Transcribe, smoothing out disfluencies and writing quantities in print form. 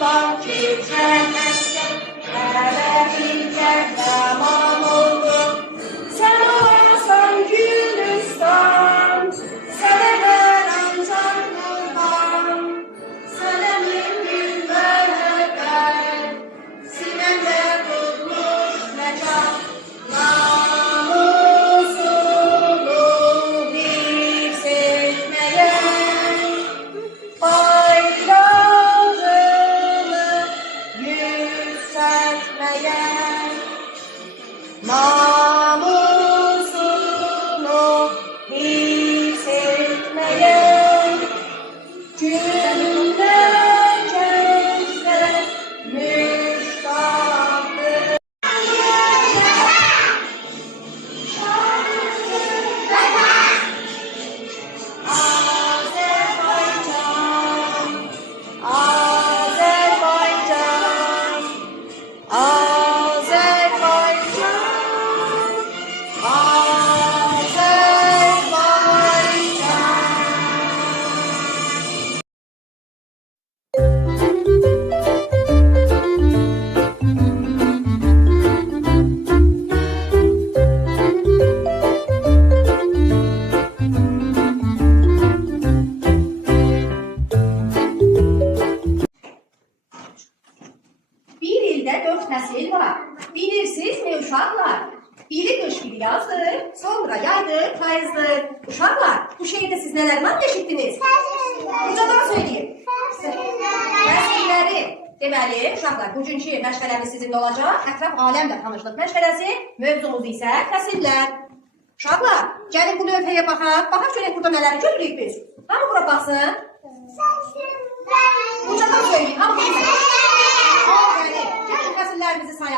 dağ titremezken, ereğinden tamam oldu. Sen olasan Gülistan, seneler ancak kurban. Senemin günler öper, sinemde tutmuş mekan. Namusunu hissetmeyen, bayrağını yükseltmeyen, namusunu hissetmeyen, cümle gençlere müştaktır. Azerbaycan, Azerbaycan, Azerbaycan, Azerbaycan. Bir ildə 4 nəsil var. Bilirsiniz mi uşaqlar? Biri qış biri yazdır, sonra yaydır, payızdır. Uşaqlar, bu şeydə siz nələrdən eşitdiniz? Ucadan söyləyin. Fəsilləri. Deməli, uşaqlar, bugünkü məşğələmiz sizinlə olacaq. Ətraf aləmlə tanışlıq məşğələsi. Mövzumuz isə fəsillər. Uşaqlar, gəlin bu lövhəyə baxaq. Baxaq görək burada nələri görürük biz. Hamı bura baxsın. Ucadan söyləyin. Hamı baxsın. Gəlin fəsillərimizi sayaq.